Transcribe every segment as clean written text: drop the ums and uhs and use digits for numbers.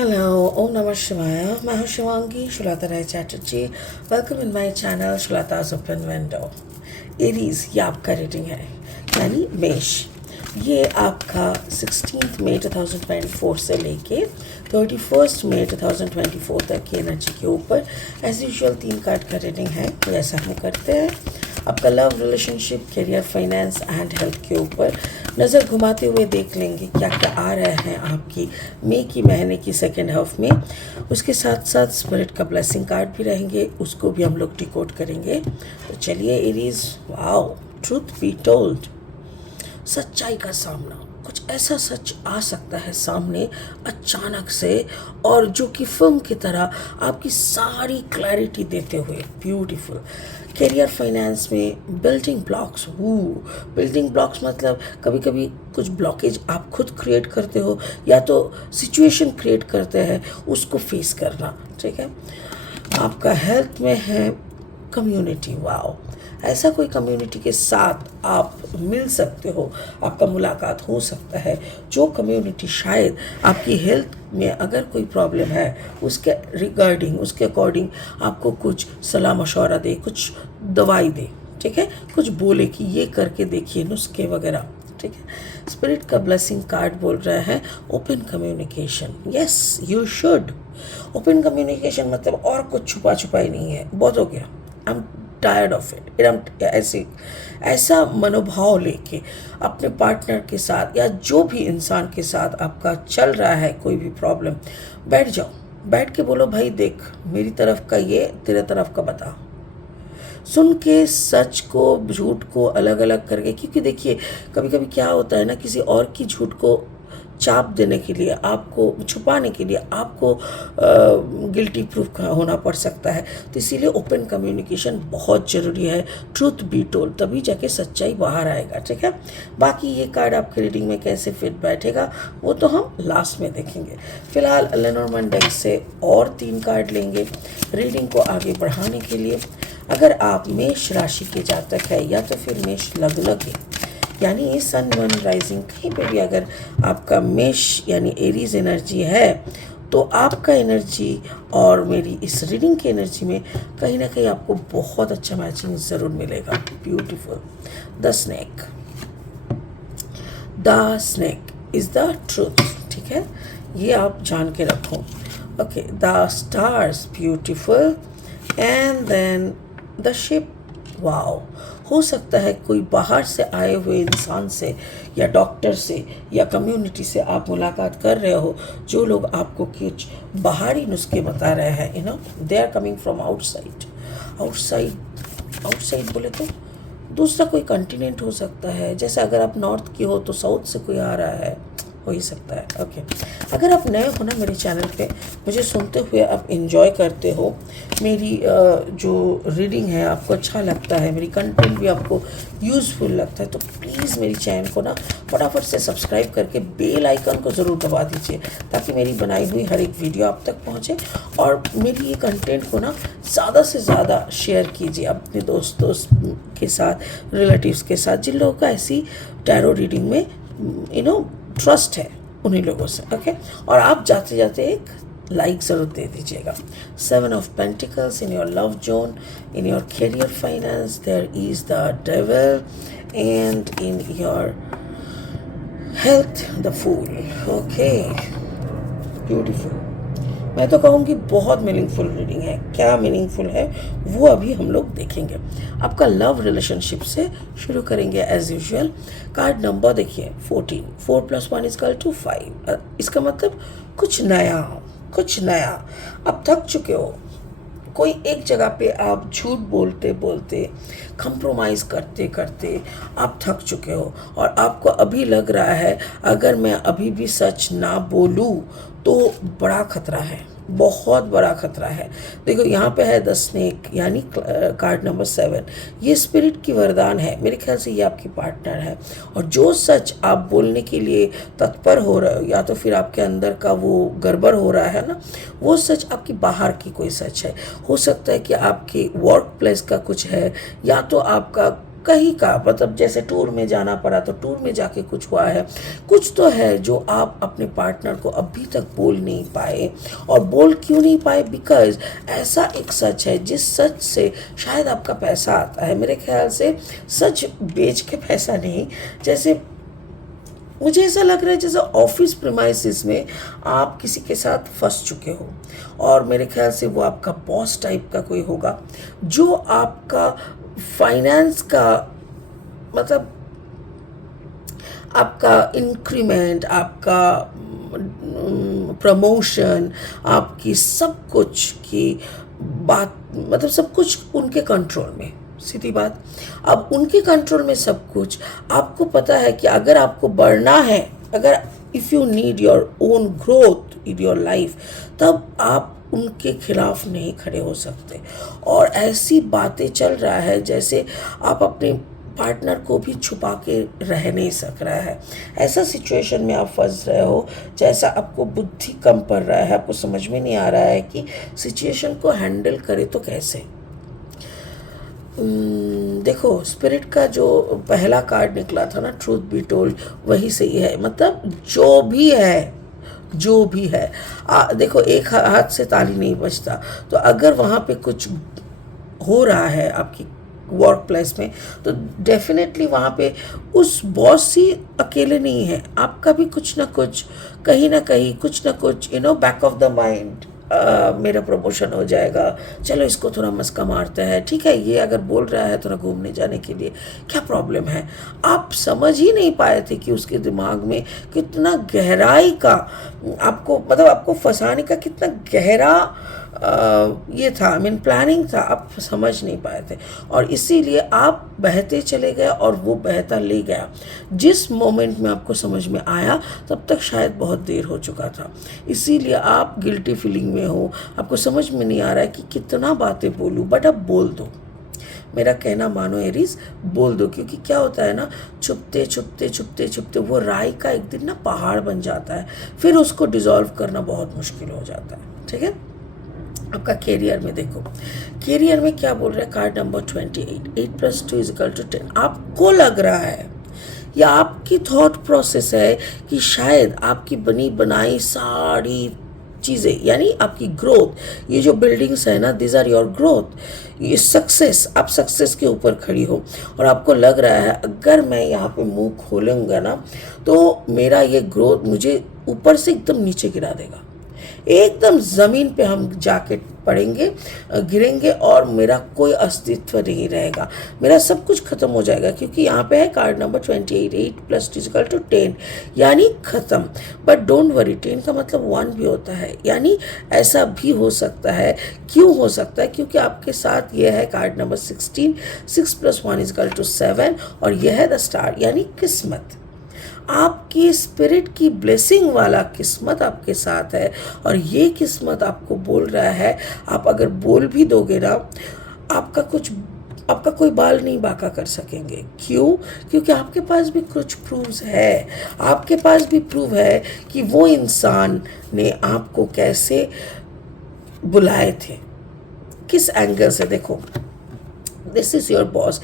Hello, ओम नमः शिवाय। मैं हूँ Shivangi Shulata Rai Chatterjee. Welcome in my channel Shulata's open window. Aries ये आपका रीडिंग है, यानी मेष। ये आपका 16 मई 2024 से लेके 31 मई 2024 तक की एनर्जी के ऊपर एज यूजुअल 3 कार्ड का रीडिंग है। तो ऐसा हम करते हैं आपका love, relationship, career, finance and health के ऊपर नज़र घुमाते हुए देख लेंगे क्या क्या आ रहे हैं आपकी मई की महीने की सेकेंड हाफ में। उसके साथ साथ स्पिरिट का ब्लेसिंग कार्ड भी रहेंगे, उसको भी हम लोग डिकोड करेंगे। तो चलिए Aries, wow, truth be told, सच्चाई का सामना, कुछ ऐसा सच आ सकता है सामने अचानक से, और जो कि फिल्म की तरह आपकी सारी क्लैरिटी देते हुए। ब्यूटीफुल। करियर, फाइनेंस में बिल्डिंग ब्लॉक्स। बिल्डिंग ब्लॉक्स मतलब कभी कभी कुछ ब्लॉकेज आप खुद क्रिएट करते हो या तो सिचुएशन क्रिएट करते हैं, उसको फेस करना। ठीक है। आपका हेल्थ में है कम्युनिटी। वाओ, ऐसा कोई कम्युनिटी के साथ आप मिल सकते हो, आपका मुलाकात हो सकता है, जो कम्युनिटी शायद आपकी हेल्थ में अगर कोई प्रॉब्लम है उसके रिगार्डिंग, उसके अकॉर्डिंग आपको कुछ सलाह मशवरा दे, कुछ दवाई दे। ठीक है, कुछ बोले कि ये करके देखिए, नुस्खे वगैरह। ठीक है। स्पिरिट का ब्लेसिंग कार्ड बोल रहा है open communication. Yes, you should. Open communication मतलब और कुछ छुपा छुपाई नहीं है। बहुत हो गया, I am tired of it. ऐसा मनोभाव लेके अपने पार्टनर के साथ या जो भी इंसान के साथ आपका चल रहा है कोई भी प्रॉब्लम, बैठ जाओ, बैठ के बोलो भाई देख, मेरी तरफ का ये, तेरे तरफ का बता। सुन के सच को झूठ को अलग अलग करके, क्योंकि देखिए कभी कभी क्या होता है ना, किसी और की झूठ को चाप देने के लिए, आपको छुपाने के लिए आपको गिल्टी प्रूफ होना पड़ सकता है। तो इसीलिए ओपन कम्युनिकेशन बहुत ज़रूरी है। ट्रूथ बी टोल्ड, तभी जाके सच्चाई बाहर आएगा। ठीक है। बाकी ये कार्ड आपके रीडिंग में कैसे फिट बैठेगा वो तो हम लास्ट में देखेंगे। फिलहाल लेनोर्मन डेक से और 3 कार्ड लेंगे रीडिंग को आगे बढ़ाने के लिए। अगर आप मेष राशि के जातक है या तो फिर मेष लग्न के, यानी सन वन राइजिंग, कहीं पे भी अगर आपका मेष यानी एरीज एनर्जी है, तो आपका एनर्जी और मेरी इस रीडिंग की एनर्जी में कहीं ना कहीं आपको बहुत अच्छा मैचिंग ज़रूर मिलेगा। Beautiful. The snake, the snake is the truth. ठीक है, ये आप जान के रखो। Okay, the stars, beautiful. And then the ship. Wow, हो सकता है कोई बाहर से आए हुए इंसान से या डॉक्टर से या कम्युनिटी से आप मुलाकात कर रहे हो, जो लोग आपको कुछ बाहरी नुस्खे बता रहे हैं। They are coming from outside. Outside, outside बोले तो दूसरा कोई कंटिनेंट हो सकता है। जैसे अगर आप नॉर्थ की हो तो साउथ से कोई आ रहा है, हो ही सकता है। ओके, अगर आप नए हो ना मेरे चैनल पे, मुझे सुनते हुए आप इन्जॉय करते हो, मेरी जो रीडिंग है आपको अच्छा लगता है, मेरी कंटेंट भी आपको यूज़फुल लगता है, तो प्लीज़ मेरी चैनल को ना फटाफट से सब्सक्राइब करके बेल आइकन को ज़रूर दबा दीजिए, ताकि मेरी बनाई हुई हर एक वीडियो आप तक पहुँचे। और मेरी ये कंटेंट को ना ज़्यादा से ज़्यादा शेयर कीजिए अपने दोस्तों के साथ, रिलेटिव्स के साथ, जिन लोगों का ऐसी टैरो रीडिंग में ट्रस्ट है, उन्हीं लोगों से। ओके, और आप जाते जाते एक लाइक ज़रूर दे दीजिएगा। 7 of pentacles in your love zone, in your career, finance, there is the devil, and in your health the fool. Okay, beautiful. मैं तो कहूँगी बहुत मीनिंगफुल रीडिंग है। क्या मीनिंगफुल है वो अभी हम लोग देखेंगे। आपका लव रिलेशनशिप से शुरू करेंगे एज यूजुअल। कार्ड नंबर देखिए 14, 4 + 1 = 5। इसका मतलब कुछ नया, कुछ नया। अब थक चुके हो, कोई एक जगह पे आप झूठ बोलते बोलते, कंप्रोमाइज़ करते करते आप थक चुके हो, और आपको अभी लग रहा है अगर मैं अभी भी सच ना बोलूं तो बड़ा खतरा है, बहुत बड़ा खतरा है। देखो यहाँ पे है द स्नेक, यानी कार्ड नंबर 7। ये स्पिरिट की वरदान है, मेरे ख्याल से ये आपकी पार्टनर है, और जो सच आप बोलने के लिए तत्पर हो रहे हो, या तो फिर आपके अंदर का वो गड़बड़ हो रहा है ना, वो सच आपकी बाहर की कोई सच है। हो सकता है कि आपके वर्क प्लेस का कुछ है, या तो आपका कहीं का, मतलब जैसे टूर में जाना पड़ा तो टूर में जाके कुछ हुआ है, कुछ तो है जो आप अपने पार्टनर को अभी तक बोल नहीं पाए। और बोल क्यों नहीं पाए? बिकॉज ऐसा एक सच है जिस सच से शायद आपका पैसा आता है। मेरे ख्याल से सच बेच के पैसा नहीं, जैसे मुझे ऐसा लग रहा है जैसे ऑफिस प्रीमाइसिस में आप किसी के साथ फंस चुके हो, और मेरे ख्याल से वो आपका बॉस टाइप का कोई होगा जो आपका फाइनेंस का, मतलब आपका इंक्रीमेंट, आपका प्रमोशन, आपकी सब कुछ की बात, मतलब सब कुछ उनके कंट्रोल में। सीधी बात, अब उनके कंट्रोल में सब कुछ। आपको पता है कि अगर आपको बढ़ना है, अगर if you need your own growth in your life, तब आप उनके खिलाफ नहीं खड़े हो सकते। और ऐसी बातें चल रहा है जैसे आप अपने पार्टनर को भी छुपा के रह नहीं सक रहा है। ऐसा सिचुएशन में आप फंस रहे हो जैसा आपको बुद्धि कम पड़ रहा है, आपको समझ में नहीं आ रहा है कि सिचुएशन को हैंडल करे तो कैसे। देखो, स्पिरिट का जो पहला कार्ड निकला था ना, ट्रूथ बी टोल्ड, वही सही है। मतलब जो भी है, जो भी है, देखो एक हाथ से ताली नहीं बजता। तो अगर वहाँ पे कुछ हो रहा है आपकी वर्क प्लेस में, तो डेफिनेटली वहाँ पे उस बॉस ही अकेले नहीं है, आपका भी कुछ ना कुछ, कहीं ना कहीं कुछ ना कुछ, बैक ऑफ द माइंड, मेरा प्रमोशन हो जाएगा, चलो इसको थोड़ा मस्का मारते हैं, ठीक है, ये अगर बोल रहा है थोड़ा घूमने जाने के लिए, क्या प्रॉब्लम है। आप समझ ही नहीं पाए थे कि उसके दिमाग में कितना गहराई का, आपको मतलब आपको फंसाने का कितना गहरा ये था, प्लानिंग था, आप समझ नहीं पाए थे। और इसीलिए आप बहते चले गए और वो बहता ले गया। जिस मोमेंट में आपको समझ में आया तब तक शायद बहुत देर हो चुका था। इसीलिए आप गिल्टी फीलिंग में हो, आपको समझ में नहीं आ रहा है कि कितना बातें बोलूं, बट अब बोल दो। मेरा कहना मानो एरीज, बोल दो, क्योंकि क्या होता है ना, छुपते छुपते छुपते छुपते वो राई का एक दिन ना पहाड़ बन जाता है, फिर उसको डिसॉल्व करना बहुत मुश्किल हो जाता है। ठीक है, आपका कैरियर में देखो, कैरियर में क्या बोल रहा है कार्ड नंबर 28, 8 + 2 = 10। आपको लग रहा है या आपकी थॉट प्रोसेस है कि शायद आपकी बनी बनाई सारी चीज़ें, यानी आपकी ग्रोथ, ये जो बिल्डिंग्स है ना, दिस आर योर ग्रोथ, ये सक्सेस, आप सक्सेस के ऊपर खड़ी हो, और आपको लग रहा है अगर मैं यहाँ पे मुंह खोलूँगा ना तो मेरा ये ग्रोथ मुझे ऊपर से एकदम नीचे गिरा देगा, एकदम ज़मीन पे हम जाके पड़ेंगे, गिरेंगे, और मेरा कोई अस्तित्व नहीं रहेगा, मेरा सब कुछ ख़त्म हो जाएगा। क्योंकि यहाँ पे है कार्ड नंबर 28, 8 + 2 = 10, यानी ख़त्म। बट डोंट वरी, 10 का मतलब 1 भी होता है, यानी ऐसा भी हो सकता है। क्यों हो सकता है? क्योंकि आपके साथ ये है कार्ड नंबर 16, 6 + 1 = 7, और यह है द स्टार, यानी किस्मत। आपकी स्पिरिट की ब्लेसिंग वाला किस्मत आपके साथ है, और ये किस्मत आपको बोल रहा है, आप अगर बोल भी दोगे ना, आपका कोई बाल नहीं बांका कर सकेंगे। क्यों? क्योंकि आपके पास भी कुछ प्रूफ्स है, आपके पास भी प्रूफ है कि वो इंसान ने आपको कैसे बुलाए थे, किस एंगल से। देखो, this is your boss,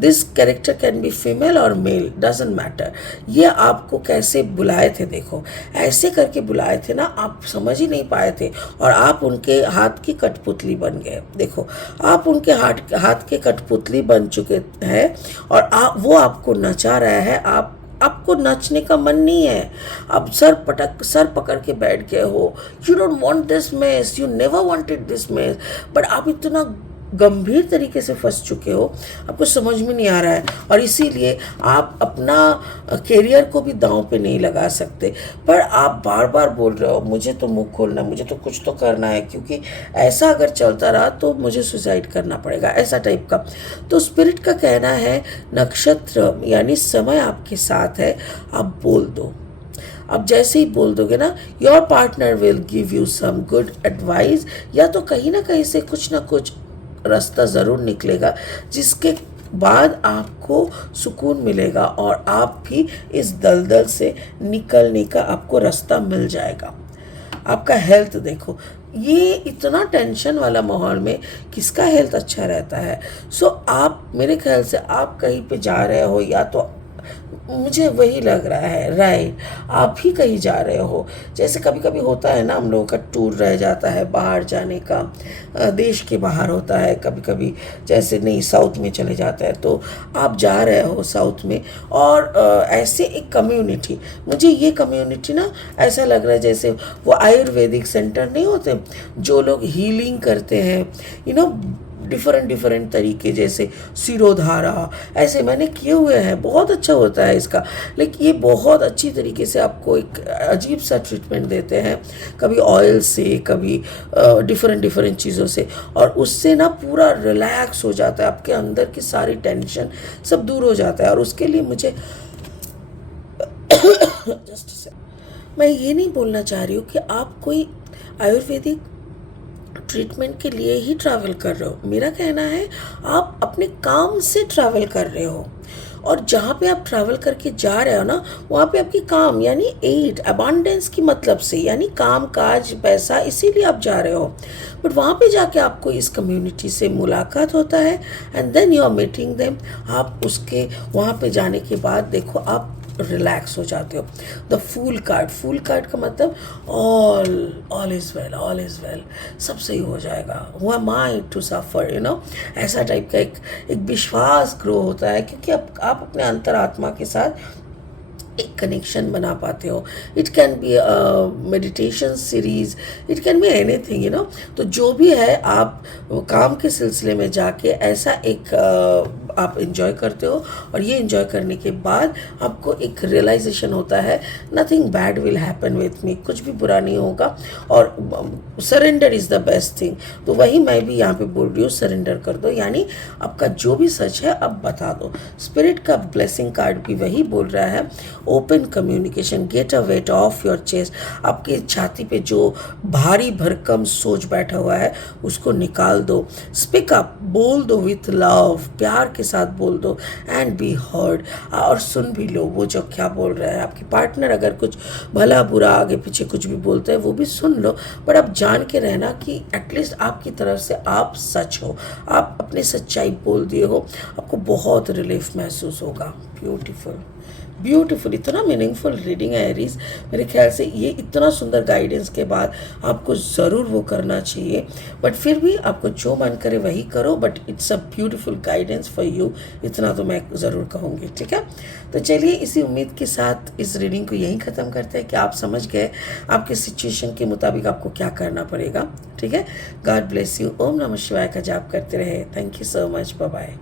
this character can be female और मेल, डजेंट मैटर। ये आपको कैसे बुलाए थे, देखो ऐसे करके बुलाए थे ना, आप समझ ही नहीं पाए थे, और आप उनके हाथ की कठपुतली बन गए। देखो, आप उनके हाथ के कठपुतली बन चुके हैं, और वो आपको नचा रहा है, आपको नचने का मन नहीं है, आप सर पकड़ के बैठ गए हो। You don't want this mess, you never wanted this mess, but आप इतना गंभीर तरीके से फंस चुके हो, आपको समझ में नहीं आ रहा है, और इसीलिए आप अपना करियर को भी दांव पे नहीं लगा सकते। पर आप बार बार बोल रहे हो मुझे तो मुंह खोलना, मुझे तो कुछ तो करना है, क्योंकि ऐसा अगर चलता रहा तो मुझे सुसाइड करना पड़ेगा, ऐसा टाइप का। तो स्पिरिट का कहना है नक्षत्र यानी समय आपके साथ है, आप बोल दो। अब जैसे ही बोल दोगे ना, your partner will give you some good advice, या तो कहीं ना कहीं से कुछ ना कुछ रास्ता ज़रूर निकलेगा, जिसके बाद आपको सुकून मिलेगा, और आप भी इस दलदल से निकलने का आपको रास्ता मिल जाएगा। आपका हेल्थ देखो, ये इतना टेंशन वाला माहौल में किसका हेल्थ अच्छा रहता है। सो आप मेरे ख्याल से आप कहीं पे जा रहे हो, या तो मुझे वही लग रहा है, राइट, आप ही कहीं जा रहे हो। जैसे कभी कभी होता है ना, हम लोगों का टूर रह जाता है बाहर जाने का, देश के बाहर होता है कभी कभी, जैसे नहीं साउथ में चले जाते हैं, तो आप जा रहे हो साउथ में, और ऐसे एक कम्युनिटी, मुझे ये कम्युनिटी ना ऐसा लग रहा है जैसे वो आयुर्वेदिक सेंटर नहीं होते जो लोग हीलिंग करते हैं, डिफरेंट डिफरेंट तरीके, जैसे सिरोधारा, ऐसे मैंने किए हुए हैं, बहुत अच्छा होता है इसका। लेकिन ये बहुत अच्छी तरीके से आपको एक अजीब सा ट्रीटमेंट देते हैं, कभी ऑयल से, कभी डिफरेंट डिफरेंट चीज़ों से, और उससे ना पूरा रिलैक्स हो जाता है, आपके अंदर की सारी टेंशन सब दूर हो जाता है। और उसके लिए मुझे जस्ट मैं ये नहीं बोलना चाह रही हूँ कि आप कोई आयुर्वेदिक ट्रीटमेंट के लिए ही ट्रैवल कर रहे हो। मेरा कहना है आप अपने काम से ट्रैवल कर रहे हो, और जहाँ पे आप ट्रैवल करके जा रहे हो ना, वहाँ पे आपकी काम यानी एड अबांडेंस की मतलब से, यानी काम काज पैसा, इसीलिए आप जा रहे हो। बट वहाँ पे जाके आपको इस कम्युनिटी से मुलाकात होता है, and then you are meeting them. आप उसके वहाँ पे जाने के बाद देखो आप रिलैक्स हो जाते हो। द फूल कार्ड का मतलब all is well, all is well, सब सही हो जाएगा, who am I to suffer, ऐसा टाइप का एक विश्वास ग्रो होता है, क्योंकि आप अपने अंतरात्मा के साथ एक कनेक्शन बना पाते हो। It can be meditation series, it can be anything, तो जो भी है, आप काम के सिलसिले में जाके ऐसा एक आप इंजॉय करते हो, और ये इंजॉय करने के बाद आपको एक रियलाइजेशन होता है, nothing bad will happen with me, कुछ भी बुरा नहीं होगा, और surrender is the best thing. तो वही मैं भी यहाँ पे बोल रही हूँ, सरेंडर कर दो, यानी आपका जो भी सच है अब बता दो। स्पिरिट का ब्लेसिंग कार्ड भी वही बोल रहा है, open communication, get a weight of your chest, आपके छाती पे जो भारी भरकम सोच बैठा हुआ है उसको निकाल दो। स्पीक अप, बोल दो विथ लव, प्यार के साथ बोल दो, एंड बी हर्ड, और सुन भी लो वो जो क्या बोल रहा है। आपके पार्टनर अगर कुछ भला बुरा आगे पीछे कुछ भी बोलते हैं वो भी सुन लो, पर आप जान के रहना कि एटलीस्ट आपकी तरफ से आप सच हो, आप अपनी सच्चाई बोल दिए हो, आपको बहुत रिलीफ महसूस होगा। ब्यूटीफुल ब्यूटीफुल, इतना मीनिंगफुल रीडिंग है एरीज। मेरे ख्याल से ये इतना सुंदर गाइडेंस के बाद आपको ज़रूर वो करना चाहिए, बट फिर भी आपको जो मन करे वही करो, but it's a beautiful guidance for you, इतना तो मैं ज़रूर कहूँगी। ठीक है, तो चलिए इसी उम्मीद के साथ इस रीडिंग को यहीं ख़त्म करते हैं कि आप समझ गए आपके सिचुएशन के मुताबिक आपको क्या करना पड़ेगा। ठीक है, गॉड ब्लेस यू। ओम नमः शिवाय का जाप करते रहे। Thank you so much, bye bye.